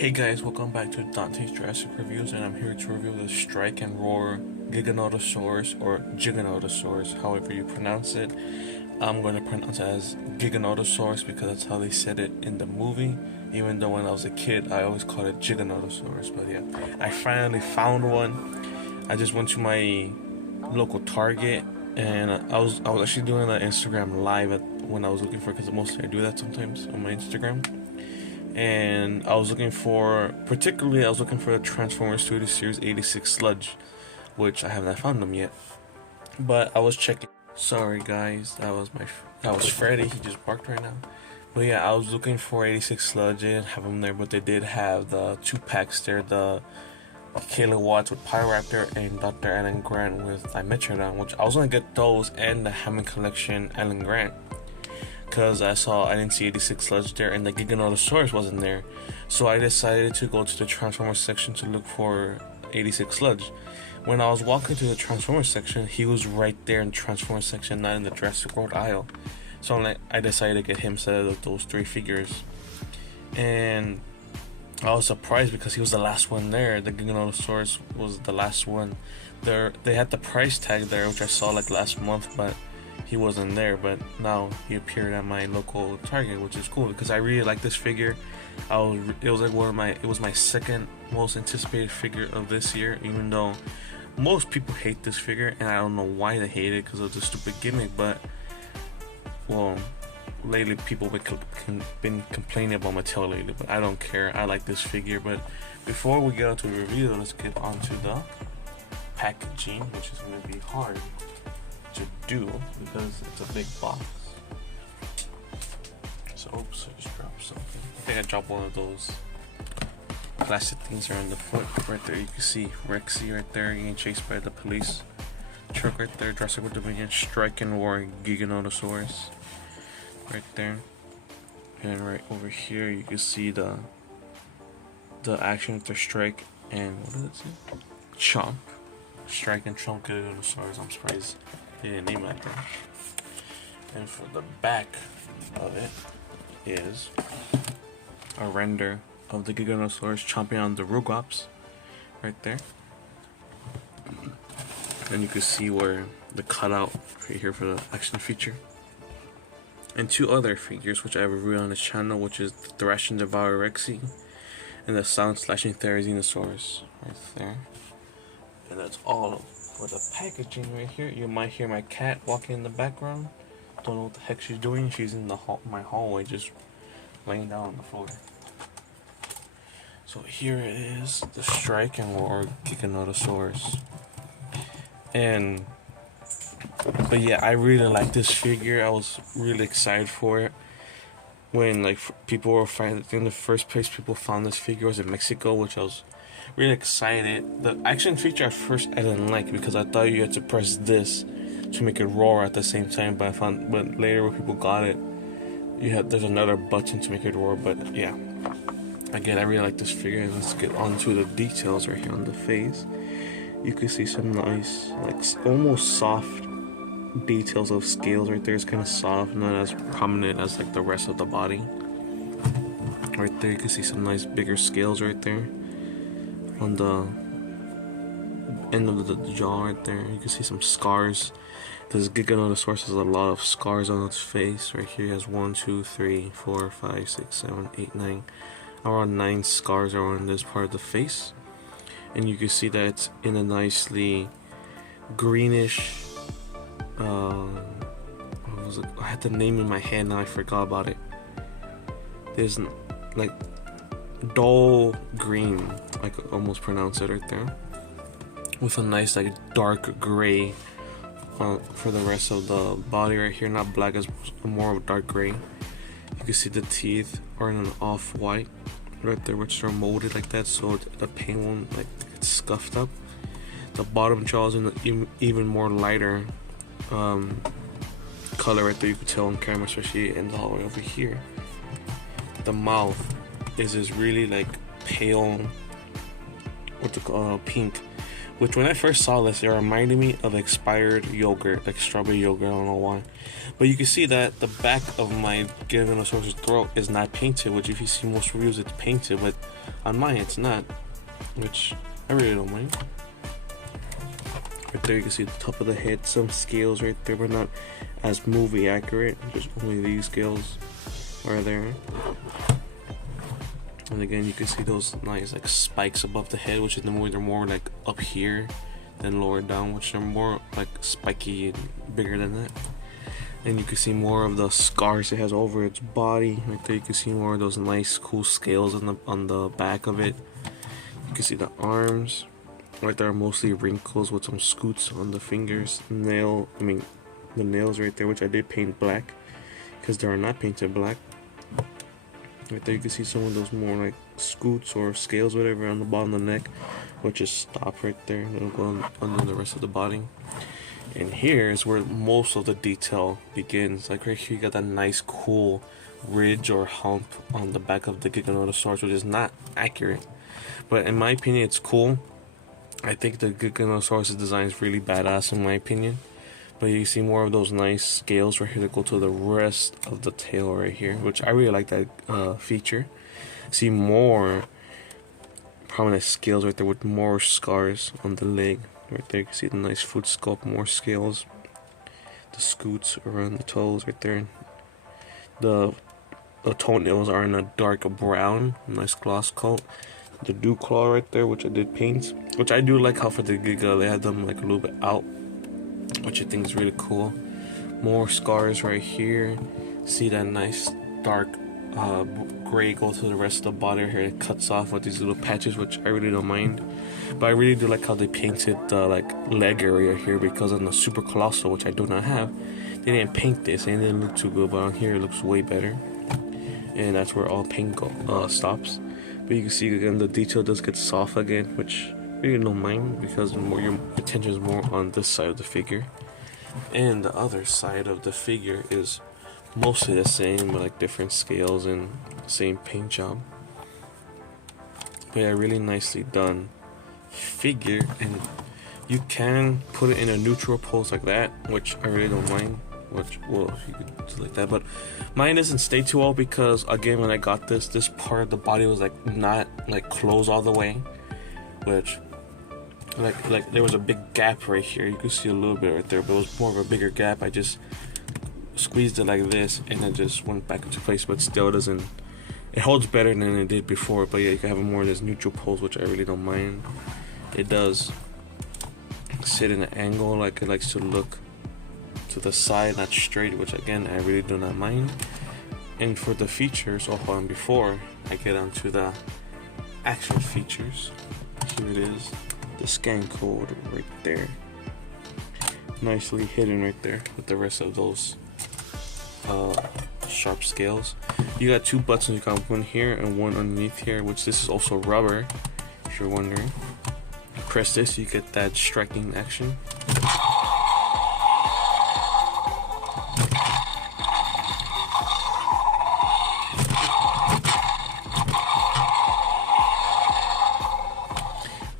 Hey guys, welcome back to Dante's Jurassic Reviews, and I'm here to review the Strike and Roar Giganotosaurus, or Giganotosaurus, however you pronounce it. I'm going to pronounce it as Giganotosaurus because that's how they said it in the movie, even though when I was a kid I always called it Giganotosaurus. But yeah, I finally found one. I just went to my local Target, and I was actually doing an Instagram live when I was looking for, because mostly I do that sometimes on my Instagram. And I was looking for the Transformers Studio Series 86 Sludge, which I haven't found them yet. But I was checking. Sorry guys, that was Freddy. He just barked right now. But yeah, I was looking for 86 Sludge. They didn't have them there, but they did have the 2-packs there. The Kilowatts with Pyroraptor and Dr. Alan Grant with Dimetrodon, which I was gonna get those and the Hammond Collection Alan Grant, because I didn't see 86 Sludge there and the Giganotosaurus wasn't there. So I decided to go to the Transformers section to look for 86 Sludge. When I was walking to the Transformers section, he was right there in the Transformers section, not in the Jurassic World aisle. So I decided to get him instead of those 3 figures. And I was surprised because he was the last one there. The Giganotosaurus was the last one there. They had the price tag there, which I saw like last month, but he wasn't there. But now he appeared at my local Target, which is cool because I really like this figure. It was my second most anticipated figure of this year, even though most people hate this figure, and I don't know why they hate it, because of the stupid gimmick. But well, lately people have been complaining about Mattel lately, but I don't care. I like this figure. But before we get onto the review, let's get onto the packaging, which is going to be hard to do because it's a big box. So oops, I just dropped something. I think I dropped one of those plastic things around the foot. Right there you can see Rexy right there getting chased by the police truck. Right there, Jurassic World Dominion, Strike and Roar Giganotosaurus right there. And right over here you can see the action with the Strike and what does it say? Chomp. Strike and Chomp Giganotosaurus. I'm surprised they didn't name it like that. And for the back of it is a render of the Giganotosaurus chomping on the Rugops right there. And you can see where the cutout right here for the action feature. And 2 other figures which I reviewed on this channel, which is the Thrash and Devour Rexy and the Sound Slashing Therizinosaurus right there. And that's all for the packaging right here. You might hear my cat walking in the background. Don't know what the heck she's doing. She's in my hallway, just laying down on the floor. So here it is, the Strike and Roar Giganotosaurus. But yeah, I really like this figure. I was really excited for it when people were finding. In the first place people found this figure was in Mexico, which I was really excited. The action feature at first I didn't like because I thought you had to press this to make it roar at the same time. But later when people got it, there's another button to make it roar. But yeah, again, I really like this figure. And let's get onto the details right here on the face. You can see some nice, almost soft details of scales right there. It's kind of soft, not as prominent as the rest of the body. Right there, you can see some nice bigger scales right there on the end of the jaw right there. You can see some scars. This Giganotosaurus has a lot of scars on its face. Right here, it has 1, 2, 3, 4, 5, 6, 7, 8, 9. Around 9 scars around this part of the face. And you can see that it's in a nicely greenish. What was it? I had the name in my head, now I forgot about it. There's dull green, I could almost pronounce it right there, with a nice dark gray for the rest of the body right here. Not black, as more of a dark gray. You can see the teeth are in an off-white right there, which are molded like that, so the paint won't get scuffed up. The bottom jaw is in an even more lighter color right there. You can tell on camera, especially in the hallway over here. The mouth is this really pale, pink, which when I first saw this, it reminded me of expired yogurt, like strawberry yogurt, I don't know why. But you can see that the back of my Giganotosaurus throat is not painted, which if you see most reviews it's painted, but on mine it's not, which I really don't mind. Right there you can see the top of the head, some scales right there, but not as movie accurate, just only these scales are there. And again, you can see those nice like spikes above the head, which in the movie they're more like up here than lower down, which are more like spiky and bigger than that. And you can see more of the scars it has over its body. Right there, you can see more of those nice, cool scales on the back of it. You can see the arms. Right there are mostly wrinkles with some scoots on the fingers. The nails right there, which I did paint black because they are not painted black. Right there you can see some of those more like scoots or scales, whatever, on the bottom of the neck, which just stop right there and it'll go under the rest of the body. And here is where most of the detail begins. Like right here you got that nice cool ridge or hump on the back of the Giganotosaurus, which is not accurate, but in my opinion it's cool. I think the Giganotosaurus design is really badass in my opinion. But you see more of those nice scales right here that go to the rest of the tail right here, which I really like that feature. See more prominent scales right there with more scars on the leg. Right there you can see the nice foot sculpt, more scales. The scoots around the toes right there. The toenails are in a dark brown, nice gloss coat. The dew claw right there, which I did paint, which I do like how for the Giga they had them like a little bit out, which I think is really cool. More scars right here. See that nice dark gray go to the rest of the body here. It cuts off with these little patches, which I really don't mind. But I really do like how they painted the like leg area here, because on the Super Colossal, which I do not have, they didn't paint this and it didn't look too good, but on here it looks way better. And that's where all paint stops. But you can see again the detail does get soft again, which I really don't mind because your attention is more on this side of the figure. And the other side of the figure is mostly the same, but like different scales and same paint job. But yeah, really nicely done figure, and you can put it in a neutral pose like that, which I really don't mind. Which, well, you could do like that, but mine doesn't stay too well because again, when I got this part of the body was like not like closed all the way, which like there was a big gap right here. You could see a little bit right there, but it was more of a bigger gap. I just squeezed it like this and it just went back into place, but still doesn't, it holds better than it did before. But yeah, you can have a more of this neutral pose, which I really don't mind. It does sit in an angle, like it likes to look to the side, not straight, which again I really do not mind. And for the features, before I get onto the actual features, here it is, the scan code right there, nicely hidden right there with the rest of those sharp scales. You got two buttons, you got one here and one underneath here, which this is also rubber if you're wondering. Press this, you get that striking action.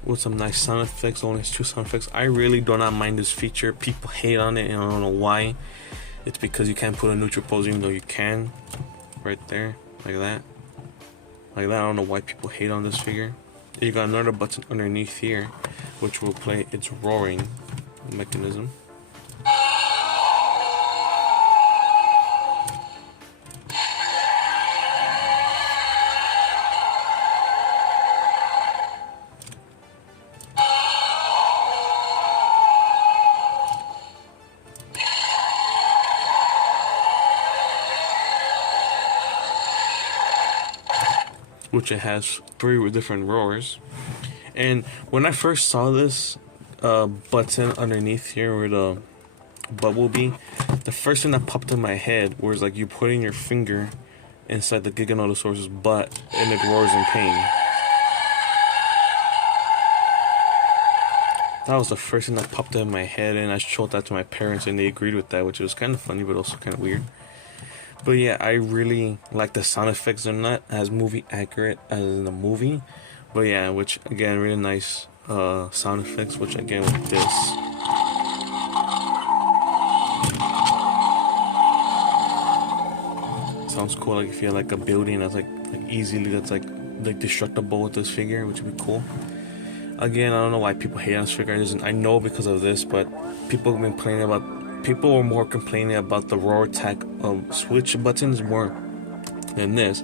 With some nice sound effects. Only has two sound effects. I really do not mind this feature. People hate on it and I don't know why. It's because you can't put a neutral pose, even though you can. Right there, like that. Like that. I don't know why people hate on this figure. You got another button underneath here, which will play its roaring mechanism. Which it has 3 different roars. And when I first saw this button underneath here where the bumblebee, the first thing that popped in my head was like you putting your finger inside the Giganotosaurus' butt and it roars in pain. That was the first thing that popped in my head, and I showed that to my parents and they agreed with that, which was kind of funny but also kind of weird. But yeah, I really like the sound effects. They're not as movie accurate as in the movie, but yeah, which again, really nice sound effects, which again with this. Sounds cool, like if you have like a building that's like easily that's like destructible with this figure, which would be cool. Again, I don't know why people hate on this figure. I know because of this, but people have been complaining about. People were more complaining about the roar attack switch buttons more than this,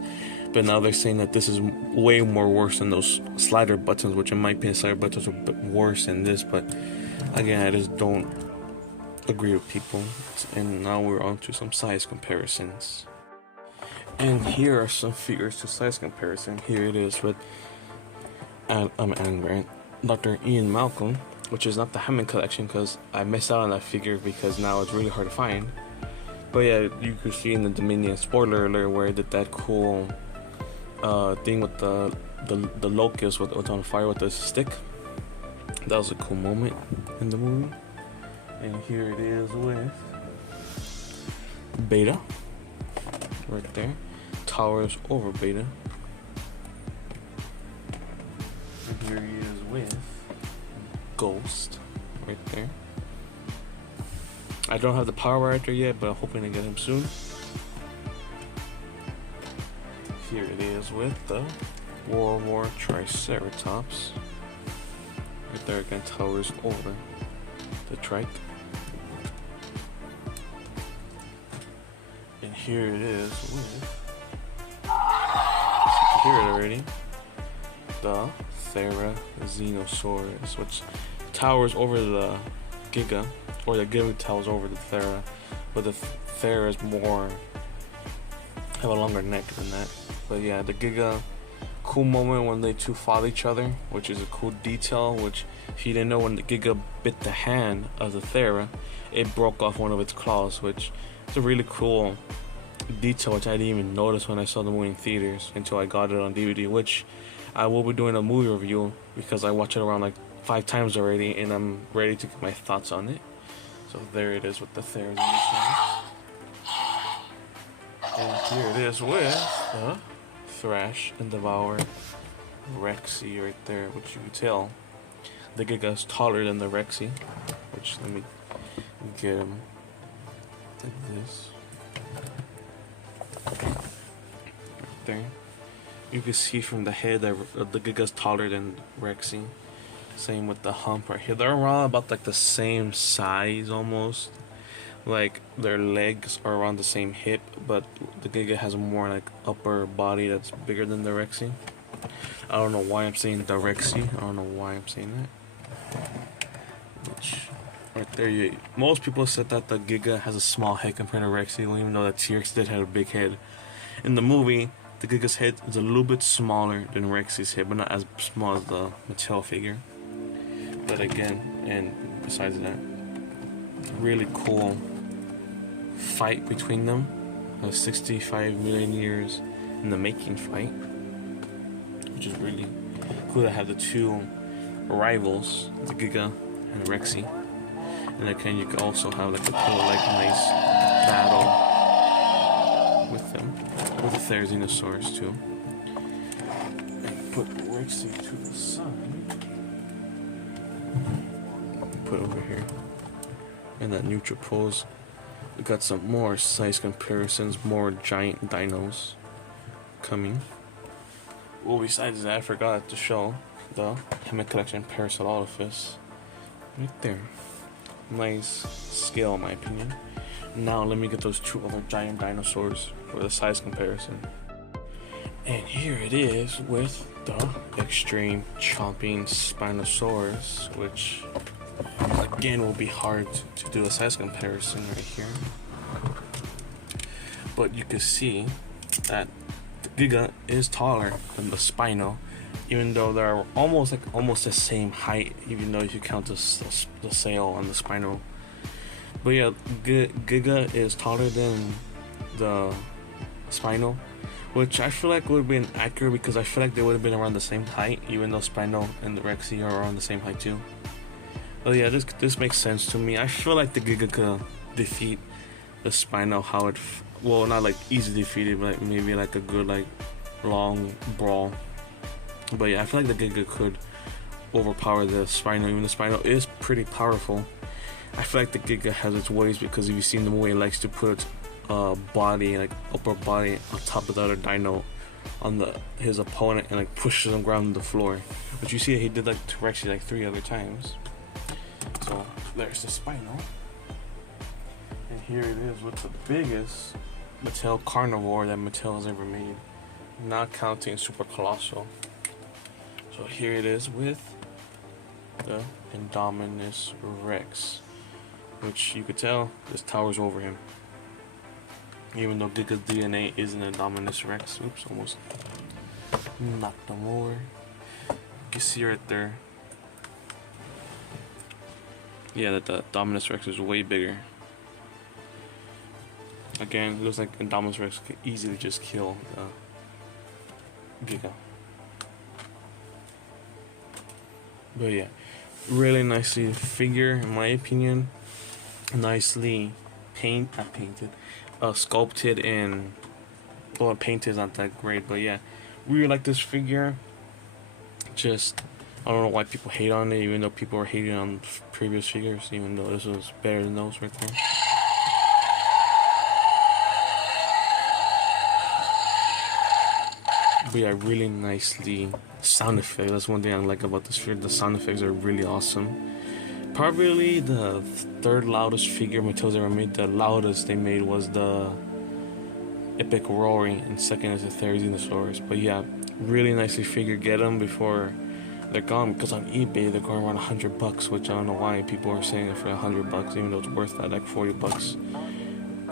but now they're saying that this is way more worse than those slider buttons, which in my opinion, slider buttons are a bit worse than this. But again, I just don't agree with people. And now we're on to some size comparisons. And here are some figures to size comparison. Here it is with Dr. Ian Malcolm, which is not the Hammond collection because I missed out on that figure because now it's really hard to find. But yeah, you could see in the Dominion spoiler alert where I did that cool thing with the locust with on fire with the stick. That was a cool moment in the movie. And here it is with Beta, right there, towers over Beta. And here he is with Ghost, right there. I don't have the Power Raptor yet, but I'm hoping to get him soon. Here it is with the World War Triceratops. Right there again, towers over the trike. And here it is with, you can hear it already, the Therizinosaurus, which towers over the Giga, or the Giga towers over the Thera, but the Thera is more, have a longer neck than that. But yeah, the Giga, cool moment when they two fought each other, which is a cool detail, which if you didn't know, when the Giga bit the hand of the Thera, it broke off one of its claws, which is a really cool detail, which I didn't even notice when I saw the movie in theaters until I got it on DVD, which I will be doing a movie review because I watched it around like 5 times already and I'm ready to get my thoughts on it. So there it is with the Therizinosaurus. And here it is with the Thrash and Devour Rexy right there, which you can tell the Giga is taller than the Rexy, which let me get him like this. Right there. You can see from the head that the Giga is taller than Rexy. Same with the hump right here. They're around about like the same size almost. Like their legs are around the same hip, but the Giga has a more like upper body that's bigger than the Rexy. I don't know why I'm saying the Rexy. I don't know why I'm saying that. Which right there, most people said that the Giga has a small head compared to Rexy, even though the T-Rex did have a big head. In the movie, the Giga's head is a little bit smaller than Rexy's head, but not as small as the Mattel figure. But again, and besides that, really cool fight between them. 65 million years in the making fight, which is really cool to have the two rivals, the Giga and Rexy. And again, you can also have like a cool, like nice battle with them, with the Therizinosaurus too. And put Rexy to the side. Put over here in that neutral pose. We got some more size comparisons, more giant dinos coming. Well, besides that, I forgot to show the Hammond Collection Parasaurolophus right there. Nice scale in my opinion. Now let me get those two other giant dinosaurs for the size comparison. And here it is with the Extreme Chomping Spinosaurus, which again will be hard to do a size comparison right here. But you can see that the Giga is taller than the Spino, even though they're almost the same height, even though if you count the sail on the Spino. But yeah, Giga is taller than the Spino, which I feel like would have been accurate because I feel like they would have been around the same height, even though Spino and the Rexy are around the same height too. But yeah, this makes sense to me. I feel like the Giga could defeat the Spino, how it, well, not like easy defeated, but like maybe like a good like long brawl. But yeah, I feel like the Giga could overpower the Spino. Even the Spino is pretty powerful. I feel like the Giga has its ways, because if you've seen the movie, it likes to put its body, like upper body, on top of the other dino on his opponent, and like pushes him ground to the floor. But you see he did that to Rexy like 3 other times. So there's the Spino. And here it is with the biggest Mattel carnivore that Mattel has ever made, not counting Super Colossal. So here it is with the Indominus Rex, which you could tell this towers over him. Even though Giga's DNA is an Indominus Rex. Oops, almost knocked him over. You can see right there. Yeah, that the Indominus Rex is way bigger. Again, it looks like Indominus Rex could easily just kill Giga. But yeah, really nicely figure, in my opinion. Nicely sculpted, and well, painted is not that great, but yeah, really like this figure. Just, I don't know why people hate on it, even though people were hating on previous figures, even though this was better than those right there. But yeah, really nicely sound effects. That's one thing I like about this figure. The sound effects are really awesome. Probably the third loudest figure Mattel's ever made. The loudest they made was the Epic Roaring, and second is the Therizinosaurus. But yeah, really nicely figured. Get them before they're gone, because on eBay they're going around $100, which I don't know why people are saying it for $100, even though it's worth that like $40,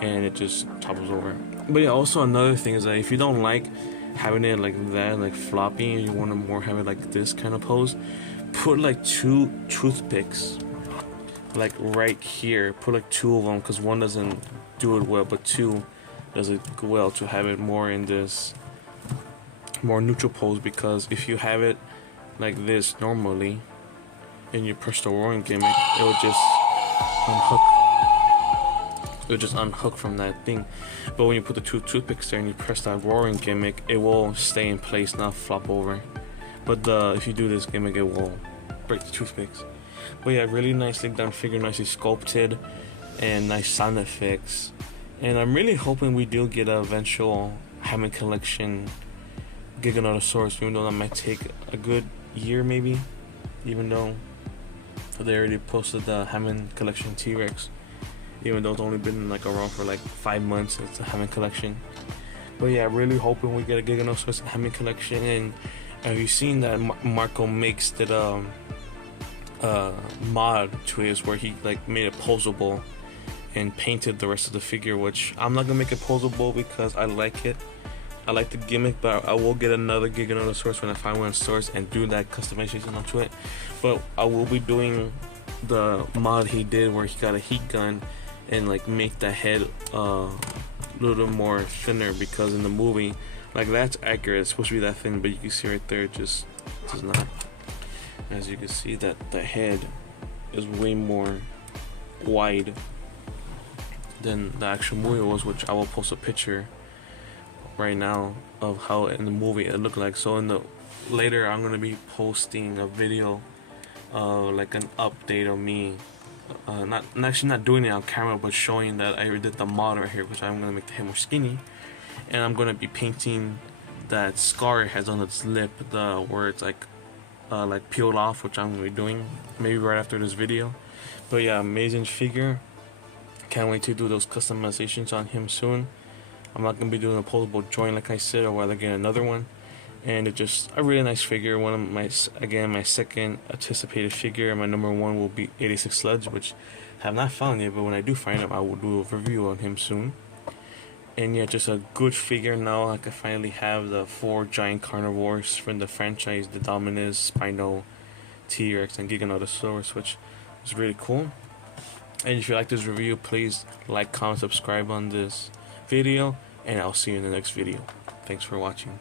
and it just topples over. But yeah, also another thing is that if you don't like having it like that, like floppy, and you want to more have it like this kind of pose, put like 2 toothpicks like right here. Put like 2 of them, because 1 doesn't do it well, but 2 does it well, to have it more in this more neutral pose. Because if you have it like this normally and you press the roaring gimmick, it will just unhook. It will just unhook from that thing. But when you put the 2 toothpicks there and you press that roaring gimmick, it will stay in place, not flop over. But if you do this gimmick, it will break the toothpicks. But yeah, really nicely done figure, nicely sculpted, and nice sound effects. And I'm really hoping we do get an eventual Hammond Collection Giganotosaurus, even though that might take a good year maybe, even though they already posted the Hammond Collection T-Rex, even though it's only been like around for like 5 months. It's a Hammond Collection. But yeah, really hoping we get a Giganotosaurus Hammond Collection. And have you seen that Marco makes that mod to his, where he like made it posable and painted the rest of the figure, which I'm not gonna make it posable because I like it. I like the gimmick, but I will get another Giganotosaurus when I find one in stores and do that customization onto it. But I will be doing the mod he did where he got a heat gun and like make the head a little more thinner, because in the movie, like, that's accurate, it's supposed to be that thin, but you can see right there it just does not. As you can see that the head is way more wide than the actual movie was, which I will post a picture right now of how in the movie it looked like. So in the later I'm gonna be posting a video like an update of me not doing it on camera, but showing that I did the mod right here, which I'm gonna make the head more skinny, and I'm gonna be painting that scar it has on its lip, where it's like peeled off, which I'm gonna be doing maybe right after this video. But yeah, amazing figure. Can't wait to do those customizations on him soon. I'm not gonna be doing a posable joint like I said, or rather get another one. And it's just a really nice figure. One of my second anticipated figure, and my number 1 will be 86 Sludge, which I have not found yet, but when I do find him, I will do a review on him soon. And yeah, just a good figure. Now I can finally have the 4 giant carnivores from the franchise, the Dominus, Spino, T-Rex, and Giganotosaurus, which is really cool. And if you like this review, please like, comment, subscribe on this video, and I'll see you in the next video. Thanks for watching.